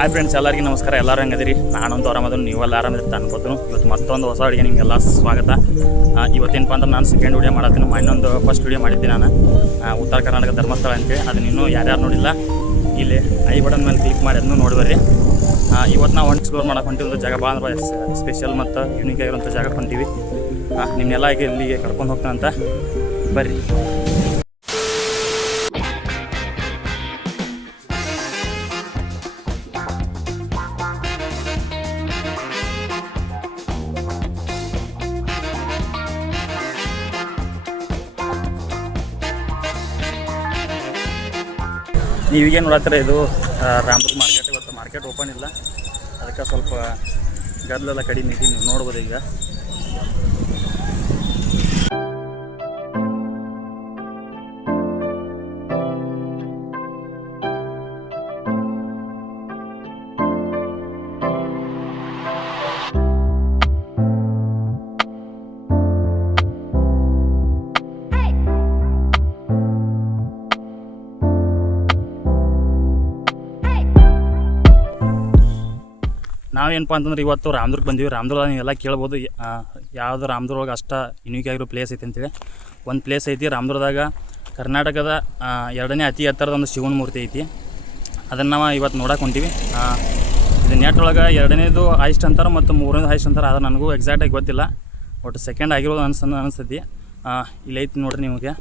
Hi friends ಎಲ್ಲರಿಗೂ ನಮಸ್ಕಾರ. ಎಲ್ಲರೂ ಹೆಂಗದಿರಿ? ನಾನಂತೂ ಆರಾಮದನು. ನೀವೆಲ್ಲ ಆರಾಮದಿರ್ತ ಅನ್ಕೋತೀನಿ. ಇವತ್ತು ಮತ್ತೊಂದು ಹೊಸ ಅಡುಗೆ ನಿಮಗೆಲ್ಲ ಸ್ವಾಗತ. ಇವತ್ತೇನಪ್ಪ ಅಂದ್ರೆ ನಾನು ಸೆಕೆಂಡ್ ವಿಡಿಯೋ ಮಾಡತ್ತೀನಿ. ಇನ್ನೊಂದು ಫಸ್ಟ್ ವಿಡಿಯೋ ಮಾಡಿದ್ದೆ ನಾನು. ಉತ್ತರ ಕರ್ನಾಟಕ ಧರ್ಮಸ್ಥಳ ಅಂತೇಳಿ ಅದನ್ನ ಇನ್ನೂ ಯಾರ್ಯಾರು ನೋಡಿಲ್ಲ, ಇಲ್ಲಿ ಐ ಬಟನ್ ಮೇಲೆ ಕ್ಲಿಕ್ ಮಾಡಿ ಅದನ್ನು ನೋಡಿದ್ರಿ ಇವತ್ತು ನಾವು ಎಕ್ಸ್ಪ್ಲೋರ್ ಮಾಡಕ್ಕೆ ಹೊಂಟಿವಿ ಒಂದು ಜಾಗ. ಭಾಳ ಸ್ಪೆಷಲ್ ಮತ್ತು ಯೂನಿಕ್ ಆಗಿರೋಂಥ ಜಾಗ ಹೊಂಟೀವಿ. ನಿಮ್ಮೆಲ್ಲ ಈಗ ಇಲ್ಲಿಗೆ ಕರ್ಕೊಂಡು ಹೋಗ್ತಾನಂತ ಬರ್ರಿ. ನೀವೀಗೇನು ನೋಡತ್ತಿರ ಇದು ರಾಮದುರ್ಗ ಮಾರ್ಕೆಟ್ ಇವತ್ತು ಮಾರ್ಕೆಟ್ ಓಪನ್ ಇಲ್ಲ. ಅದಕ್ಕೆ ಸ್ವಲ್ಪ ಗದ್ದಲೆಲ್ಲ ಕಡಿಮೆ ಇದ್ದೀನಿ, ನೋಡ್ಬೋದು ಈಗ. ನಾವೇನಪ್ಪ ಅಂತಂದ್ರೆ ಇವತ್ತು ರಾಮದುರ್ಗ ಬಂದೀವಿ. ರಾಮದುರ್ಗ ನೀವೆಲ್ಲ ಕೇಳ್ಬೋದು. ಯಾವುದು ರಾಮದುರ್ಗ ಅಷ್ಟ ಯುನೀಕ್ ಆಗಿರೋ ಪ್ಲೇಸ್ ಐತಿ ಅಂತೇಳಿ. ಒಂದು ಪ್ಲೇಸ್ ಐತಿ. ರಾಮದುರ್ಗದಾಗ ಕರ್ನಾಟಕದ ಎರಡನೇ ಅತಿ ಎತ್ತರದ ಒಂದು ಶಿವನ ಮೂರ್ತಿ ಐತಿ. ಅದನ್ನು ನಾವು ಇವತ್ತು ನೋಡಕ್ಕೆ ಹೊಂಟೀವಿ. ಇದು ನೆಟ್ ಒಳಗೆ ಎರಡನೇದು ಹೈಸ್ಟ್ ಅಂತಾರೆ ಮತ್ತು ಮೂರನೇದು ಹೈಸ್ಟ್ ಅಂತಾರೆ. ಅದು ನನಗೂ ಎಕ್ಸಾಕ್ಟಾಗಿ ಗೊತ್ತಿಲ್ಲ. ಒಟ್ಟು ಸೆಕೆಂಡ್ ಆಗಿರೋದು ಅನ್ಸ ಅನಿಸ್ತೈತಿ. ಇಲ್ಲಿ ಐತಿ ನೋಡ್ರಿ ನಿಮಗೆ.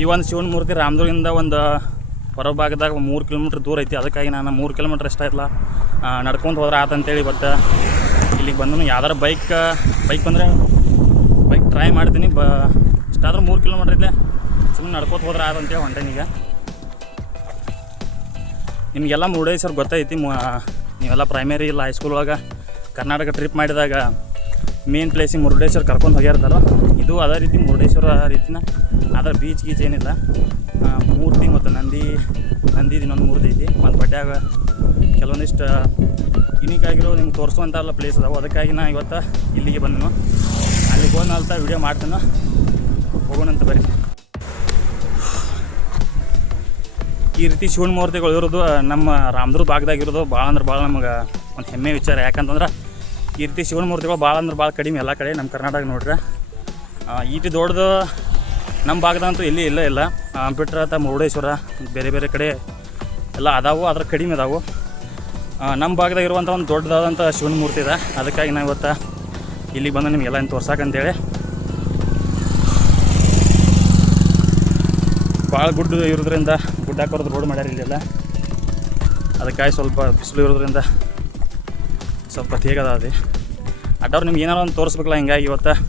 ಈ ಒಂದು ಶಿವನ ಮೂರ್ತಿ ರಾಮದುರ್ಗಿಂದ ಒಂದು ಹೊರಭಾಗದಾಗ ಮೂರು ಕಿಲೋಮೀಟ್ರ್ ದೂರ ಐತಿ. ಅದಕ್ಕಾಗಿ ನಾನು ಮೂರು ಕಿಲೋಮೀಟ್ರ್ ಅಷ್ಟೇ ಇಲ್ಲ ನಡ್ಕೊಂಡು ಹೋದ್ರೆ ಆತಂತೇಳಿ ಬಟ್ ಇಲ್ಲಿಗೆ ಬಂದನು. ಯಾವ್ದಾರು ಬೈಕ್ ಬೈಕ್ ಬಂದರೆ ಬೈಕ್ ಟ್ರೈ ಮಾಡ್ತೀನಿ. ಬ, ಇಷ್ಟಾದರೂ ಮೂರು ಕಿಲೋಮೀಟ್ರ್ ಇಲ್ಲೇ ಸುಮ್ಮನೆ ನಡ್ಕೋತ ಹೋದ್ರೆ ಆತಂತೇಳಿ ಹೊಂಟೇನೀಗ ನಿಮಗೆಲ್ಲ ಮುರುಡೇಶ್ವರ ಗೊತ್ತೈತಿ. ನೀವೆಲ್ಲ ಪ್ರೈಮರಿ ಇಲ್ಲ ಹೈಸ್ಕೂಲ್ ಒಳಗೆ ಕರ್ನಾಟಕ ಟ್ರಿಪ್ ಮಾಡಿದಾಗ ಮೇನ್ ಪ್ಲೇಸಿಗೆ ಮುರುಡೇಶ್ವರ ಕರ್ಕೊಂಡು ಹೋಗ್ಯಾರ್ತಾರೋ ಇದು ಅದೇ ರೀತಿ ಮುರುಡೇಶ್ವರ ರೀತಿನ ಅದರ ಬೀಚ್ ಗೀಚ್ ಏನಿಲ್ಲ. ಮೂರ್ತಿ ಮತ್ತು ನಂದಿ, ನಂದಿದು ಇನ್ನೊಂದು ಮೂರ್ತಿ ಐತಿ. ಮತ್ತು ಬಡ್ಡ್ಯಾಗ ಕೆಲವೊಂದಿಷ್ಟು ಯುನೀಕ್ ಆಗಿರೋ ನಿಮ್ಗೆ ತೋರಿಸುವಂಥಲ್ಲ ಪ್ಲೇಸ್ ಅದಾವೆ. ಅದಕ್ಕಾಗಿ ನಾ ಇವತ್ತು ಇಲ್ಲಿಗೆ ಬಂದನು. ಅಲ್ಲಿಗೆ ಹೋದ ಅಂತ ವಿಡಿಯೋ ಮಾಡ್ತಾನೆ. ಹೋಗೋಣಂತ ಬರೀ. ಈ ರೀತಿ ಶಿವನ ಮೂರ್ತಿಗಳು ಇರೋದು ನಮ್ಮ ರಾಮದುರ್ಗ ಭಾಗದಾಗ ಇರೋದು ಭಾಳ ಅಂದ್ರೆ ಭಾಳ ನಮಗೆ ಒಂದು ಹೆಮ್ಮೆ ವಿಚಾರ. ಯಾಕಂತಂದ್ರೆ ಈ ರೀತಿ ಶಿವನ ಮೂರ್ತಿಗಳು ಭಾಳ ಅಂದ್ರೆ ಭಾಳ ಕಡಿಮೆ ಎಲ್ಲ ಕಡೆ ನಮ್ಮ ಕರ್ನಾಟಕ ನೋಡ್ರೆ. ಈಟಿ ದೊಡ್ಡದು ನಮ್ಮ ಭಾಗದಂತೂ ಇಲ್ಲ ಇಲ್ಲ. ಆ, ಬಿಟ್ರೆ ಮುರುಡೇಶ್ವರ ಬೇರೆ ಬೇರೆ ಕಡೆ ಎಲ್ಲ ಅದಾವು ಅದ್ರ ಕಡಿಮೆ ಅದಾವು. ನಮ್ಮ ಭಾಗದಾಗ ಇರುವಂಥ ಒಂದು ದೊಡ್ಡದಾದಂಥ ಶಿವನ ಮೂರ್ತಿ ಇದೆ. ಅದಕ್ಕಾಗಿ ನಾವು ಇವತ್ತು ಇಲ್ಲಿಗೆ ಬಂದು ನಿಮಗೆಲ್ಲ ತೋರ್ಸಕ್ಕಂತೇಳಿ ಭಾಳ ಗುಡ್ಡ ಇರೋದ್ರಿಂದ ಗುಡ್ಡ ಹಾಕೋದು ರೋಡ್ ಮಾಡ್ಯಾರ ಇಲ್ಲೆಲ್ಲ. ಅದಕ್ಕಾಗಿ ಸ್ವಲ್ಪ ಬಿಸಿಲು ಇರೋದ್ರಿಂದ ಸ್ವಲ್ಪ ತೇಗದ ಅದೇ ಅಡ್ಡವ್ರು ನಿಮ್ಗೆ ಏನಾರು ಒಂದು ತೋರಿಸ್ಬೇಕಲ್ಲ ಹಿಂಗಾಗಿ ಇವತ್ತು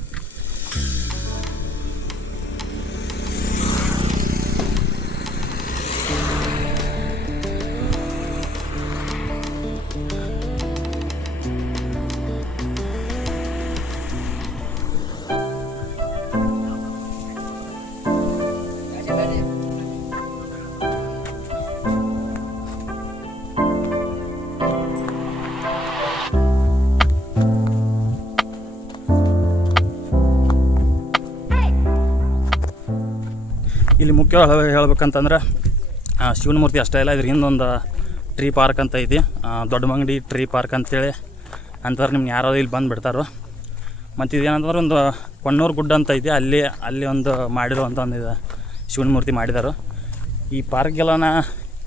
ಇಲ್ಲಿ ಮುಖ್ಯ ಹೇಳ್ಬೇಕಂತಂದ್ರೆ ಶಿವನಮೂರ್ತಿ ಶಿವನ ಮೂರ್ತಿ ಅಷ್ಟೇ ಇಲ್ಲ ಇದ್ರ ಹಿಂದೊಂದು ಟ್ರೀ ಪಾರ್ಕ್ ಅಂತ ಐತಿ. ದೊಡ್ಡ ಮಂಗಡಿ ಟ್ರೀ ಪಾರ್ಕ್ ಅಂತೇಳಿ. ಅಂತಾರೆ ನಿಮ್ಗೆ ಯಾರಾದ್ರು ಇಲ್ಲಿ ಬಂದು ಬಿಡ್ತಾರೋ ಮತ್ತು ಇದೇನಂತಂದ್ರೆ ಒಂದು ಕೊಣ್ಣೂರು ಗುಡ್ಡ ಅಂತ ಐತಿ. ಅಲ್ಲಿ ಅಲ್ಲಿ ಒಂದು ಮಾಡಿರುವಂಥ ಒಂದು ಇದು ಶಿವನ ಮೂರ್ತಿ ಮಾಡಿದಾರು. ಈ ಪಾರ್ಕ್ಗೆಲ್ಲ ನಾ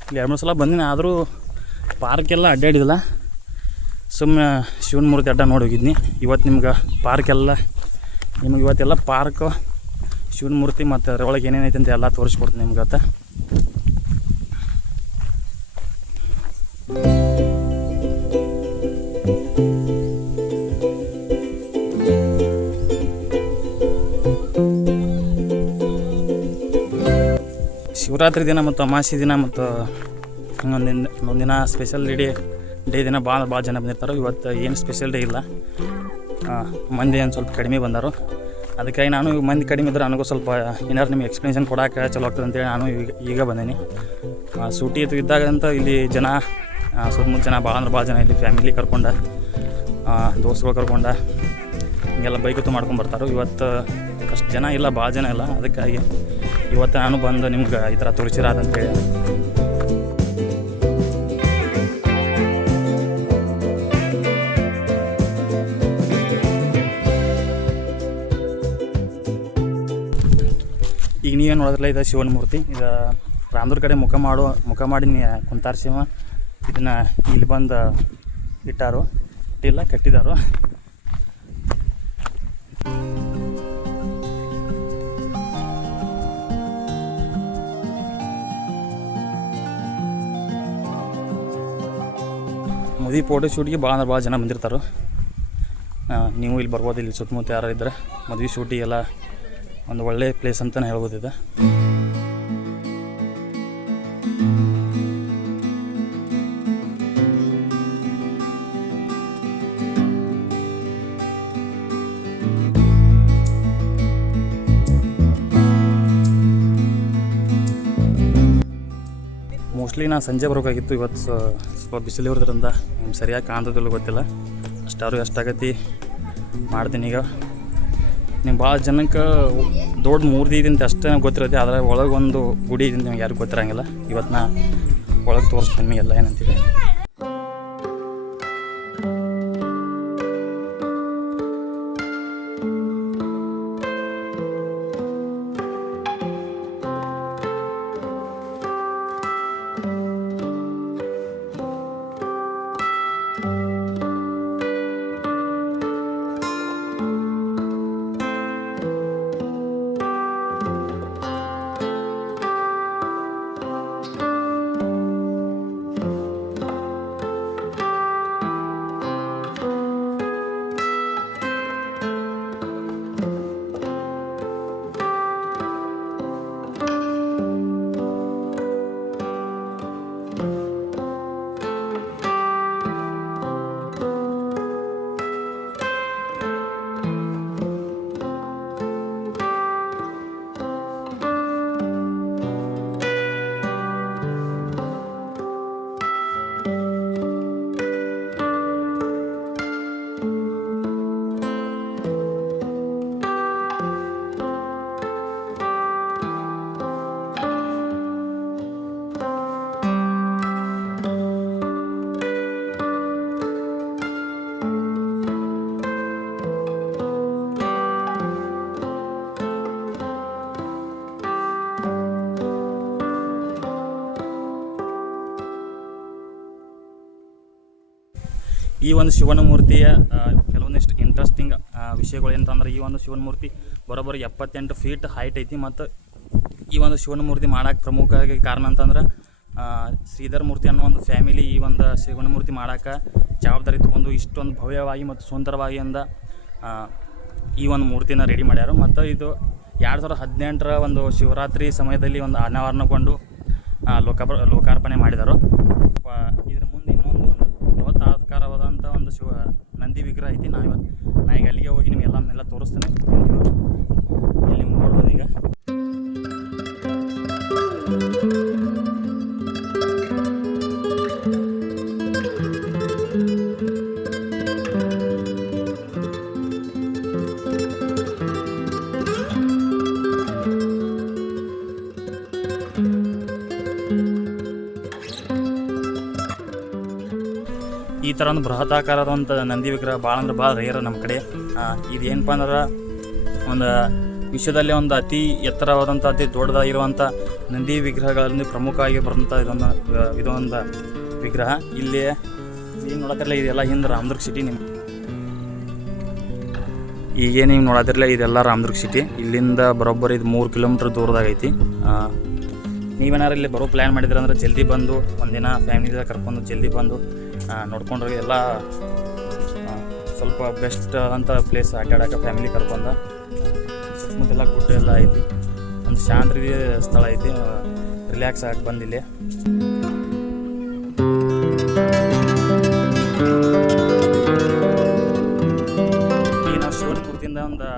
ಇಲ್ಲಿ ಎರಡು ಮೂರು ಸಲ ಬಂದಿನಿ, ಆದರೂ ಪಾರ್ಕೆಲ್ಲ ಅಡ್ಡಾಡಿದಿಲ್ಲ. ಸುಮ್ಮನೆ ಶಿವನ ಮೂರ್ತಿ ಅಡ್ಡ ನೋಡಿ ಹೋಗಿದ್ನಿ. ಇವತ್ತು ನಿಮ್ಗೆ ಪಾರ್ಕೆಲ್ಲ ನಿಮಗೆ ಇವತ್ತೆಲ್ಲ ಪಾರ್ಕು ಶಿವನ ಮೂರ್ತಿ ಮತ್ತು ಅದರೊಳಗೆ ಏನೇನೈತೆ ಅಂತ ಎಲ್ಲ ತೋರಿಸ್ಕೊಡ್ತೀನಿ ನಿಮ್ಗೆ ಅಂತ ಶಿವರಾತ್ರಿ ದಿನ ಮತ್ತು ಅಮಾವಾಸ್ಯೆ ದಿನ ಮತ್ತು ಇನ್ನೊಂದು ಒಂದಿನ ಸ್ಪೆಷಲ್ ಡೇ ಡೇ ದಿನ ಭಾಳ ಭಾಳ ಜನ ಬಂದಿರ್ತಾರೆ. ಇವತ್ತು ಏನು ಸ್ಪೆಷಲ್ ಡೇ ಇಲ್ಲ. ಮಂದಿ ಏನು ಸ್ವಲ್ಪ ಕಡಿಮೆ ಬಂದರು. ಅದಕ್ಕಾಗಿ ನಾನು ಮಂದಿ ಕಡಿಮೆ ಇದ್ರೆ ನನಗೂ ಸ್ವಲ್ಪ ಏನಾರು ನಿಮ್ಗೆ ಎಕ್ಸ್ಪ್ಲೇಷನ್ ಕೊಡೋಕೆ ಚಲೋ ಆಗ್ತದೆ ಅಂತೇಳಿ ನಾನು ಈಗ ಈಗ ಬಂದೇನೆ. ಸೂಟಿ ಇತ್ತು ಇದ್ದಾಗಂತ ಇಲ್ಲಿ ಜನ ಸುತ್ತಮುತ್ತ ಜನ ಭಾಳ ಅಂದ್ರೆ ಭಾಳ ಜನ ಇಲ್ಲಿ ಫ್ಯಾಮಿಲಿ ಕರ್ಕೊಂಡ ದೋಸ್ತುಗಳು ಕರ್ಕೊಂಡ, ಹಿಂಗೆಲ್ಲ ಬೈಕತ್ತು ಮಾಡ್ಕೊಂಡು ಬರ್ತಾರೆ. ಇವತ್ತು ಅಷ್ಟು ಜನ ಇಲ್ಲ, ಭಾಳ ಜನ ಇಲ್ಲ. ಅದಕ್ಕಾಗಿ ಇವತ್ತು ನಾನು ಬಂದು ನಿಮ್ಗೆ ಈ ಥರ ತೋರಿಸಿರಾದಂತೇಳಿ ಈಗ ನೀವೇನು ನೋಡಿದ್ರಲ್ಲ, ಇದು ಶಿವನ ಮೂರ್ತಿ. ಇದು ರಾಮದುರ್ ಕಡೆ ಮುಖ ಮಾಡೋ, ಮುಖ ಮಾಡಿ ಕುಂತಾರ ಶಿವ. ಇದನ್ನು ಇಲ್ಲಿ ಬಂದು ಇಟ್ಟಾರು. ಇಲ್ಲ ಕಟ್ಟಿದಾರು. ಮದುವೆ ಫೋಟೋ ಶೂಟ್ಗೆ ಭಾಳ ಅಂದ್ರೆ ಭಾಳ ಜನ ಬಂದಿರ್ತಾರೆ. ನೀವು ಇಲ್ಲಿ ಬರ್ಬೋದು, ಇಲ್ಲಿ ಸುತ್ತಮುತ್ತ ಯಾರು ಇದ್ದರೆ ಮದುವೆ ಶೂಟಿಗೆಲ್ಲ ಒಂದು ಒಳ್ಳೆ ಪ್ಲೇಸ್ ಅಂತಲೇ ಹೇಳ್ಬೋದಿದೆ ಮೋಸ್ಟ್ಲಿ ನಾನು ಸಂಜೆ ಬರೋಕ್ಕಾಗಿತ್ತು ಇವತ್ತು ಸ್ವಲ್ಪ ಬಿಸಿಲು ಇರೋದ್ರಿಂದ ಸರಿಯಾಗಿ ಕಾಣ್ತದಿಲ್ಲ ಗೊತ್ತಿಲ್ಲ. ಅಷ್ಟಾರು ಎಷ್ಟಾಗತಿ ಮಾಡ್ತೀನಿ ಈಗ. ನೀವು ಭಾಳ ಜನಕ್ಕೆ ದೊಡ್ಡ ಮೂರ್ತಿ ಇದೆ ಅಂತ ಅಷ್ಟೇ ಗೊತ್ತಿರುತ್ತೆ. ಆದರೆ ಒಳಗೊಂದು ಗುಡಿ ಇದೆ ಅಂತ ನಿಮ್ಗೆ ಯಾರಿಗೂ ಗೊತ್ತಿರಂಗಿಲ್ಲ. ಇವತ್ತು ನಾ ಒಳಗೆ ತೋರಿಸ್ತೀನಿ ಎಲ್ಲ ಏನಂತಿದೆ ಒಂದು ಶಿವನ ಮೂರ್ತಿಯ ಕೆಲವೊಂದಿಷ್ಟು ಇಂಟ್ರೆಸ್ಟಿಂಗ್ ವಿಷಯಗಳು ಏನಂತಂದ್ರೆ ಈ ಒಂದು ಶಿವನ ಮೂರ್ತಿ ಬರೋಬ್ಬರಿ ಎಪ್ಪತ್ತೆಂಟು ಫೀಟ್ ಹೈಟ್ ಐತಿ ಮತ್ತು ಈ ಒಂದು ಶಿವನ ಮೂರ್ತಿ ಮಾಡಕ್ಕೆ ಪ್ರಮುಖ ಕಾರಣ ಅಂತಂದ್ರೆ ಶ್ರೀಧರ್ ಮೂರ್ತಿ ಅನ್ನೋ ಒಂದು ಫ್ಯಾಮಿಲಿ ಈ ಒಂದು ಶಿವನ ಮೂರ್ತಿ ಮಾಡಕ್ಕೆ ಜವಾಬ್ದಾರಿ ತಗೊಂಡು ಇಷ್ಟೊಂದು ಭವ್ಯವಾಗಿ ಮತ್ತು ಸುಂದರವಾಗಿ ಅಂದ ಈ ಒಂದು ಮೂರ್ತಿನ ರೆಡಿ ಮಾಡ್ಯಾರು. ಮತ್ತು ಇದು ಎರಡು ಸಾವಿರದ ಹದಿನೆಂಟರ ಒಂದು ಶಿವರಾತ್ರಿ ಸಮಯದಲ್ಲಿ ಒಂದು ಅನಾವರಣಗೊಂಡು ಲೋಕಾಪ, ಲೋಕಾರ್ಪಣೆ ಮಾಡಿದರು ಪ- ಇದ್ರ ಮುಂದೆ ಇನ್ನೊಂದು ಒಂದು ಬೃಹತ್ ಆಕಾರವಾದಂಥ ಒಂದು ಶಿವ ವಿಗ್ರಹ ಐತಿ ನಾ ಇವತ್ತು ನಾ ಈಗ ಅಲ್ಲಿಗೆ ಹೋಗಿ ನಿಮ್ಗೆ ಎಲ್ಲನೆಲ್ಲ ತೋರಿಸ್ತೇನೆ. ಈ ಥರ ಒಂದು ಬೃಹತಾಕಾರದ ಒಂದು ನಂದಿ ವಿಗ್ರಹ ಭಾಳ ಅಂದ್ರೆ ಭಾಳ ರೇರ್ ನಮ್ಮ ಕಡೆ. ಇದು ಏನಪ್ಪ ಅಂದ್ರೆ ಒಂದು ವಿಶ್ವದಲ್ಲೇ ಒಂದು ಅತಿ ಎತ್ತರವಾದಂಥ ಅತಿ ದೊಡ್ಡದಾಗಿರುವಂಥ ನಂದಿ ವಿಗ್ರಹಗಳಲ್ಲಿ ಪ್ರಮುಖವಾಗಿ ಬರೋಂಥ ಇದೊಂದು ಇದೊಂದು ವಿಗ್ರಹ. ಇಲ್ಲಿ ಏನು ನೋಡತ್ತಿರಲ್ಲ ಇದೆಲ್ಲ ಹಿಂದೆ ರಾಮದುರ್ಗ ಸಿಟಿ ನಿಮ್ಮ ಈಗೇನು ನೀವು ನೋಡೋದಿರಲ್ಲ ಇದೆಲ್ಲ ರಾಮದುರ್ಗ ಸಿಟಿ ಇಲ್ಲಿಂದ ಬರೋಬ್ಬರಿ ಇದು ಮೂರು ಕಿಲೋಮೀಟ್ರ್ ದೂರದಾಗ ಐತಿ ಆ, ನೀವೇನಾರು ಇಲ್ಲಿ ಬರೋ ಪ್ಲ್ಯಾನ್ ಮಾಡಿದ್ರೆ ಅಂದ್ರೆ ಜಲ್ದಿ ಬಂದು ಒಂದಿನ ಫ್ಯಾಮಿಲಿ ಕರ್ಕೊಂಡು ಜಲ್ದಿ ಬಂದು ನೋಡ್ಕೊಂಡ್ರೆ ಎಲ್ಲ ಸ್ವಲ್ಪ ಬೆಸ್ಟ್ ಅಂತ ಪ್ಲೇಸ್ ಅಡ್ಡಾಡಕ್ಕೆ ಫ್ಯಾಮಿಲಿ ಕರ್ಕೊಂಡು ಸುತ್ತಮುತ್ತೆಲ್ಲ ಗುಡ್ ಎಲ್ಲ ಐತಿ, ಒಂದು ಶಾಂತ ಸ್ಥಳ ಐತಿ ರಿಲ್ಯಾಕ್ಸ್ ಆಗಿ ಬಂದಿಲ್ಲ ಈಗ ನಾವು ಒಂದು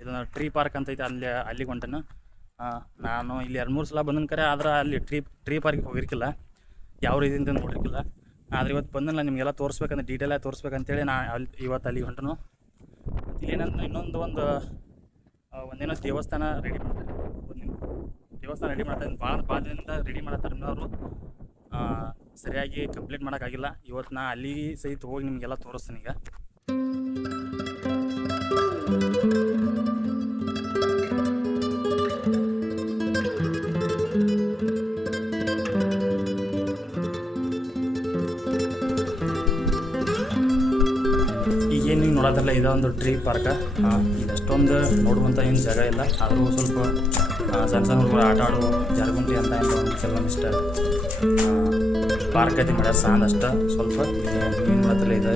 ಇದನ್ನ ಟ್ರೀ ಪಾರ್ಕ್ ಅಂತ ಐತೆ, ಅಲ್ಲಿ, ಅಲ್ಲಿಗೆ ಹೊಂಟೇನು. ಆ, ನಾನು ಇಲ್ಲಿ ಎರಡು ಮೂರು ಸಲ ಬಂದಿನ ಕರೆ ಆದ್ರೆ ಅಲ್ಲಿ ಟ್ರಿಪ್ ಟ್ರೀ ಪಾರ್ಕಿಗೆ ಹೋಗಿರ್ಕಿಲ್ಲ. ಯಾವ ರೀತಿಯಿಂದ ನೋಡಿರ್ಕಿಲ್ಲ. ಆದ್ರೆ ಇವತ್ತು ಬಂದಿಲ್ಲ ನಿಮಗೆಲ್ಲ ತೋರಿಸ್ಬೇಕಂದ್ರೆ ಡೀಟೇಲಾಗಿ ತೋರಿಸ್ಬೇಕಂತೇಳಿ ನಾ ಅಲ್ಲಿ ಇವತ್ತು ಅಲ್ಲಿಗೆ ಹೊಂಟನು. ಇಲ್ಲೇನಂದ್ರೆ ಇನ್ನೊಂದು ಒಂದು ಒಂದೇನೋ ದೇವಸ್ಥಾನ ರೆಡಿ ಮಾಡ್ತಾರೆ. ದೇವಸ್ಥಾನ ರೆಡಿ ಮಾಡ್ತಾರೆ ಭಾಳ ದಿನದಿಂದ ರೆಡಿ ಮಾಡತ್ತಾರೆ ಅವರು. ಸರಿಯಾಗಿ ಕಂಪ್ಲೀಟ್ ಮಾಡೋಕ್ಕಾಗಿಲ್ಲ. ಇವತ್ತು ನಾ ಅಲ್ಲಿ ಸಹಿತ ಹೋಗಿ ನಿಮಗೆಲ್ಲ ತೋರಿಸ್ತೀನಿ ಈಗ. ನೋಡೋದಲ್ಲ ಇದೊಂದು ಟ್ರೀ ಪಾರ್ಕ ಇದಷ್ಟೊಂದು ನೋಡುವಂಥ ಏನು ಜಾಗ ಇಲ್ಲ. ಆದರೂ ಸ್ವಲ್ಪ ಸಣ್ಣ ಸಣ್ಣ ಹುಡುಗರು ಆಟ ಆಡೋ ಜಾರ್ಗುಂಟಿ ಅಂತ ಏನು ಒಂದು ಕೆಲವೊಂದಿಷ್ಟು ಪಾರ್ಕ್ ಐತಿ ಮಾಡ್ಯಾರ ಸಾಂದಷ್ಟ. ಸ್ವಲ್ಪ ಏನು ಇದೆ.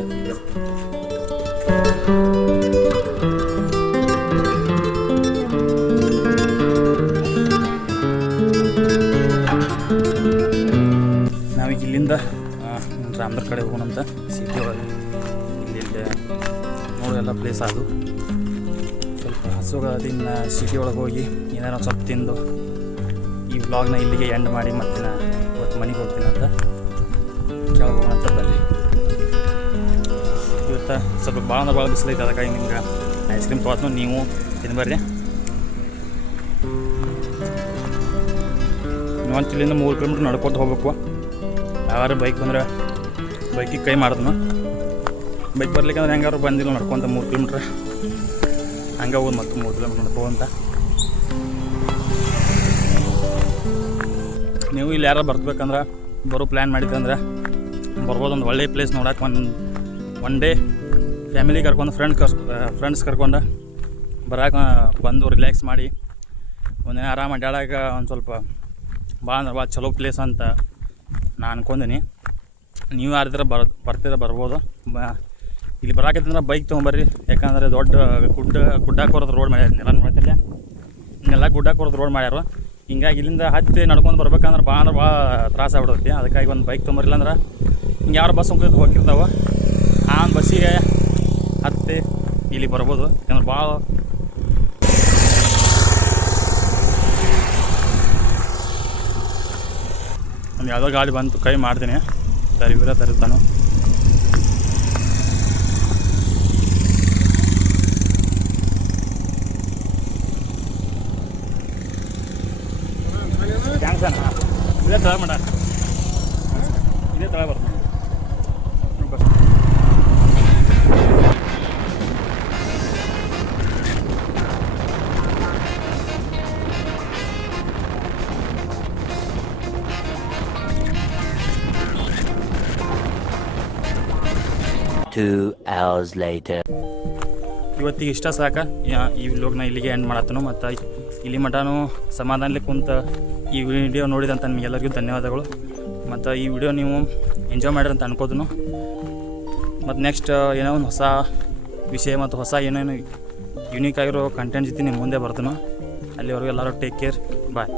ನಾವೀಗ ಇಲ್ಲಿಂದ ರಾಮದ್ರ ಕಡೆ ಹೋಗೋಣಂತ. ಸಿಟಿ ಒಳಗೆ ಇಲ್ಲಿ ನೋಡೆಲ್ಲ ಪ್ಲೇಸ್ ಅದು. ಸ್ವಲ್ಪ ಹಸುಗಳದಿಂದ ಸಿಟಿ ಒಳಗೆ ಹೋಗಿ ಏನಾರ ಸ್ವಲ್ಪ ತಿಂದು ಈ ವ್ಲಾಗ್ನ ಇಲ್ಲಿಗೆ ಎಂಡ್ ಮಾಡಿ ಮತ್ತೆ ನಾನು ಇವತ್ತು ಮನೆಗೆ ಹೋಗ್ತೀನಿ ಅಂತ ಬರ್ರಿ ಇವತ್ತು ಸ್ವಲ್ಪ ಭಾಳ ಅಂದ್ರೆ ಭಾಳ ಬಿಸಿಲೈತೆ ಅದಕ್ಕಾಗಿ ನಿಮ್ಗೆ ಐಸ್ ಕ್ರೀಮ್ ತೊಗೊತ್ನು ನೀವು ತಿನ್ಬರ್ರಿ ಒಂದು ಇಲ್ಲಿಂದ ಮೂರು ಕಿಲೋಮೀಟ್ರ್ ನಡ್ಕೊತ ಹೋಗ್ಬೇಕು. ಯಾರು ಬೈಕ್ ಬಂದ್ರೆ ಬೈಕಿಗೆ ಕೈ ಮಾಡಿದ್ನು ಬೈಕ್ ಬರ್ಲಿಕ್ಕಂದ್ರೆ ಹೆಂಗಾರು ಬಂದಿಲ್ಲ ನಡ್ಕೊಂತ ಮೂರು ಕಿಲೋಮೀಟ್ರ್. ಹಂಗೆ ಹೋದ್ ಮತ್ತು ಮೂರು ಕಿಲೋಮೀಟ್ರ್ ನಡ್ಕೊಂತ ನೀವು ಇಲ್ಲಿ ಯಾರು ಬರ್ಬೇಕಂದ್ರೆ ಬರೋ ಪ್ಲ್ಯಾನ್ ಮಾಡಿದ್ರಂದ್ರೆ ಬರ್ಬೋದು ಒಂದು ಒಳ್ಳೆ ಪ್ಲೇಸ್ ನೋಡಕ್ಕೆ ಒಂದು ಒನ್ ಡೇ ಫ್ಯಾಮಿಲಿ ಕರ್ಕೊಂಡು ಫ್ರೆಂಡ್ ಕರ್ಸ್ ಫ್ರೆಂಡ್ಸ್ ಕರ್ಕೊಂಡು ಬರಾಕ, ಬಂದು ರಿಲ್ಯಾಕ್ಸ್ ಮಾಡಿ, ಒಂದಿನ ಆರಾಮ ಅಡ್ಡಾಡಾಕ ಒಂದು ಸ್ವಲ್ಪ ಭಾಳ ಅಂದ್ರೆ ಭಾಳ ಚಲೋ ಪ್ಲೇಸ್ ಅಂತ ನಾನು ಅನ್ಕೊಂಡಿನಿ ನೀವು ಯಾರಿದ್ರೆ ಬರ್, ಬರ್ತಿದ್ರೆ ಬರ್ಬೋದು. ಇಲ್ಲಿ ಬರಾಕತ್ತಂದ್ರೆ ಬೈಕ್ ತೊಗೊಂಬರ್ರಿ. ಯಾಕಂದರೆ ದೊಡ್ಡ ಗುಡ್ಡ ಗುಡ್ಡ ಕೊರೋದು ರೋಡ್ ಮಾಡ್ಯಾರ. ನೆಲ ನೋಡ್ತಿಲ್ಲ ಇನ್ನೆಲ್ಲ ಗುಡ್ಡ ಕೊರೋದು ರೋಡ್ ಮಾಡ್ಯಾರ. ಹಿಂಗಾಗಿ ಇಲ್ಲಿಂದ ಹತ್ತಿ ನಡ್ಕೊಂಡು ಬರ್ಬೇಕಂದ್ರೆ ಭಾಳ ಅಂದ್ರೆ ಭಾಳ ತ್ರಾಸ ಆಗ್ಬಿಡ್ತೈತಿ. ಅದಕ್ಕಾಗಿ ಒಂದು ಬೈಕ್ ತೊಗೊಂಬರಿಲ್ಲ ಅಂದ್ರೆ ಹಿಂಗೆ ಯಾರು ಬಸ್ ಹೊಂಕ ಹೋಗಿರ್ತಾವೆ ಆ ಒಂದು ಬಸ್ಸಿಗೆ ಹತ್ತಿ ಇಲ್ಲಿ ಬರ್ಬೋದು. ಯಾಕಂದ್ರೆ ಭಾಳ ಒಂದು ಯಾವುದೋ ಗಾಡಿ ಬಂತು, ಕೈ ಮಾಡ್ತೀನಿ. ಸರಿ ವಿರ ತರುತ್ತಾನು ಥ್ಯಾಂಕ್ಸ್ ಅಣ್ಣ ಇದೇ ತಳ ಮಾಡ ಇದೇ ತಳ ಬರ್ತೀನಿ ಬಸ್ Two hours later. ಇವತ್ತಿಗೆ ಇಷ್ಟ ಸಾಕ. ಈ ವ್ಲೋಗ್ನ ಇಲ್ಲಿಗೆ ಎಂಡ್ ಮಾಡತ್ತನು. ಮತ್ತು ಇಲ್ಲಿ ಮಟನು ಸಮಾಧಾನಲಿ ಕುಂತ ಈ ವಿಡಿಯೋ ನೋಡಿದಂಥ ನಿಮಗೆಲ್ಲರಿಗೂ ಧನ್ಯವಾದಗಳು. ಮತ್ತು ಈ ವಿಡಿಯೋ ನೀವು ಎಂಜಾಯ್ ಮಾಡಿರಿ ಅಂತ ಅನ್ಕೋದನು ಮತ್ತು ನೆಕ್ಸ್ಟ್ ಏನೋ ಒಂದು ಹೊಸ ವಿಷಯ ಮತ್ತು ಹೊಸ ಏನೇನು ಯುನೀಕ್ ಆಗಿರೋ ಕಂಟೆಂಟ್ ಜೊತೆ ನಿಮ್ಮ ಮುಂದೆ ಬರ್ತನು. ಅಲ್ಲಿವರೆಗೂ ಎಲ್ಲರೂ ಟೇಕ್ ಕೇರ್ ಬಾಯ್